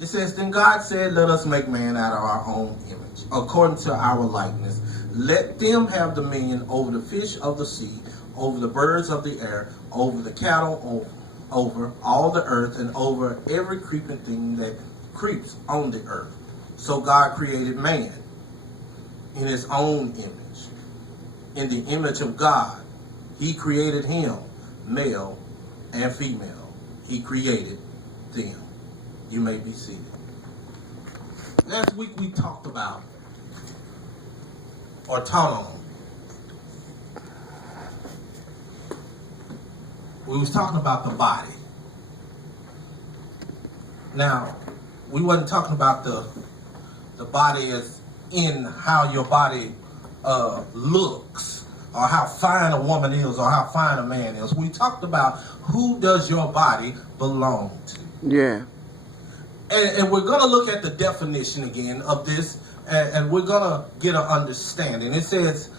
It says, then God said, let us make man out of our own image, according to our likeness. Let them have dominion over the fish of the sea, over the birds of the air, over the cattle, over all the earth, and over every creeping thing that creeps on the earth. So God created man in his own image. In the image of God, he created him, male and female. He created them. You may be seated. Last week we talked about, or taught on, we was talking about the body. Now, we wasn't talking about the body as in how your body looks, or how fine a woman is, or how fine a man is. We talked about who does your body belong to. Yeah. And we're going to look at the definition again of this, and we're going to get an understanding. It says,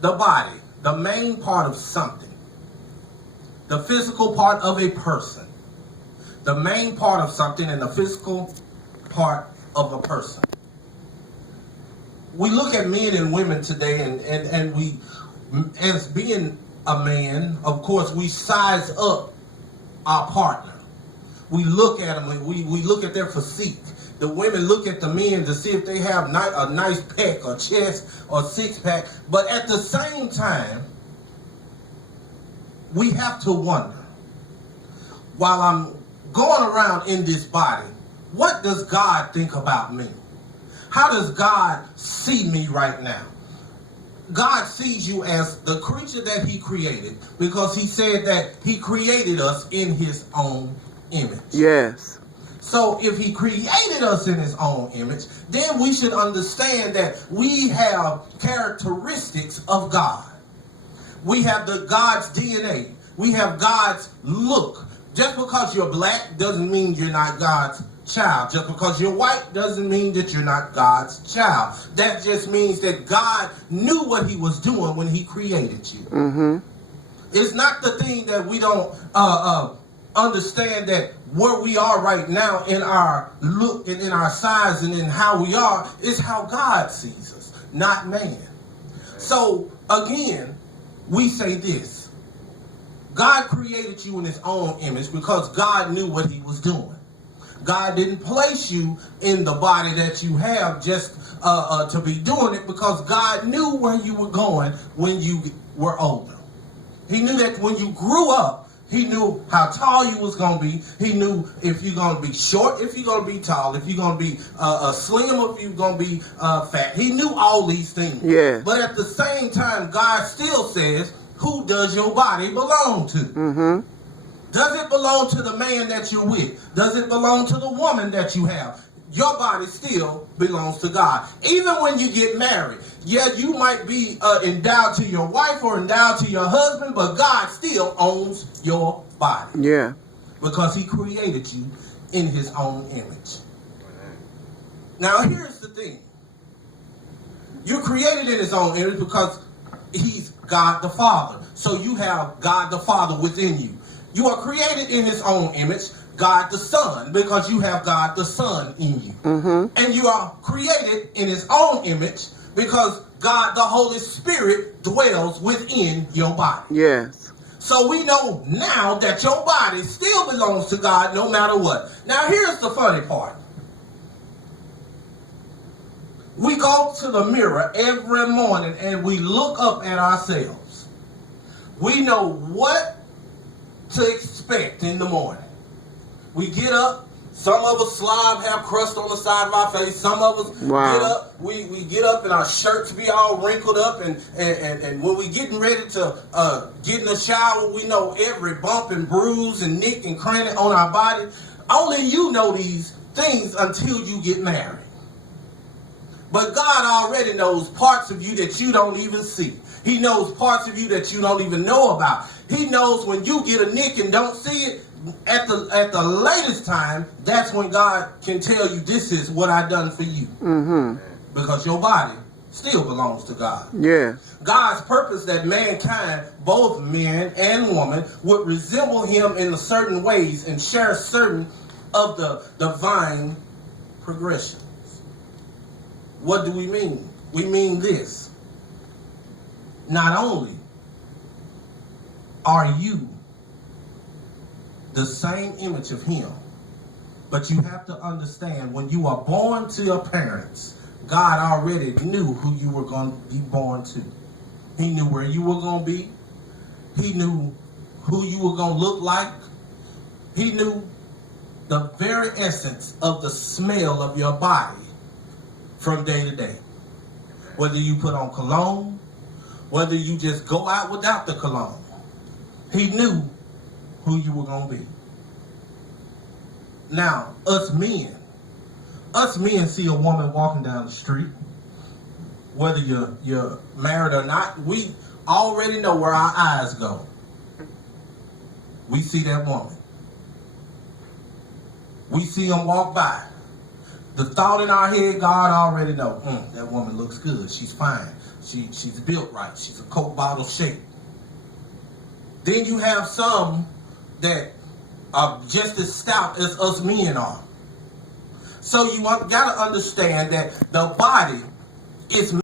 the body, the main part of something, the physical part of a person, the main part of something and the physical part of a person. We look at men and women today, and we, as being a man, of course, we size up our partner. We look at them, and we look at their physique. The women look at the men to see if they have a nice pec or chest or six-pack. But at the same time, we have to wonder, while I'm going around in this body, what does God think about me? How does God see me right now? God sees you as the creature that he created, because he said that he created us in his own image. Yes. So if he created us in his own image, then we should understand that we have characteristics of God. We have God's DNA. We have God's look. Just because you're black doesn't mean you're not God's child. Just because you're white doesn't mean that you're not God's child. That just means that God knew what he was doing when he created you. Mm-hmm. It's not the thing that we don't understand that where we are right now in our look and in our size and in how we are is how God sees us, not man. So again, we say this. God created you in his own image because God knew what he was doing. God didn't place you in the body that you have just to be doing it, because God knew where you were going when you were older. He knew that when you grew up, he knew how tall you was going to be. He knew if you're going to be short, if you're going to be tall, if you're going to be slim, or if you're going to be fat. He knew all these things. Yeah. But at the same time, God still says, who does your body belong to? Mm-hmm. Does it belong to the man that you're with? Does it belong to the woman that you have? Your body still belongs to God. Even when you get married, yeah, you might be endowed to your wife or endowed to your husband, but God still owns your body. Yeah. Because he created you in his own image. Now, here's the thing. You're created in his own image because he's God the Father. So you have God the Father within you. You are created in his own image, God the Son, because you have God the Son in you. Mm-hmm. And you are created in his own image because God the Holy Spirit dwells within your body. Yes. So we know now that your body still belongs to God no matter what. Now here's the funny part. We go to the mirror every morning and we look up at ourselves. We know what to expect in the morning. We get up. Some of us slob, have crust on the side of our face. Some of us get up. We get up and our shirts be all wrinkled up. And when we getting ready to get in the shower, we know every bump and bruise and nick and cranny on our body. Only you know these things until you get married. But God already knows parts of you that you don't even see. He knows parts of you that you don't even know about. He knows when you get a nick and don't see it. At the latest time, that's when God can tell you, this is what I done for you. Mm-hmm. Because your body still belongs to God. Yeah. God's purpose that mankind, both men and women, would resemble him in certain ways and share certain of the divine progressions. What do we mean? We mean this. Not only are you the same image of him, but you have to understand, when you are born to your parents, God already knew who you were going to be born to. He knew where you were going to be. He knew who you were going to look like. He knew the very essence of the smell of your body from day to day. Whether you put on cologne, whether you just go out without the cologne, he knew who you were going to be. Now, us men see a woman walking down the street, whether you're married or not, we already know where our eyes go. We see that woman. We see them walk by. The thought in our head, God already knows. That woman looks good. She's fine. She's built right. She's a Coke bottle shape. Then you have some that are just as stout as us men are. So you got to understand that the body is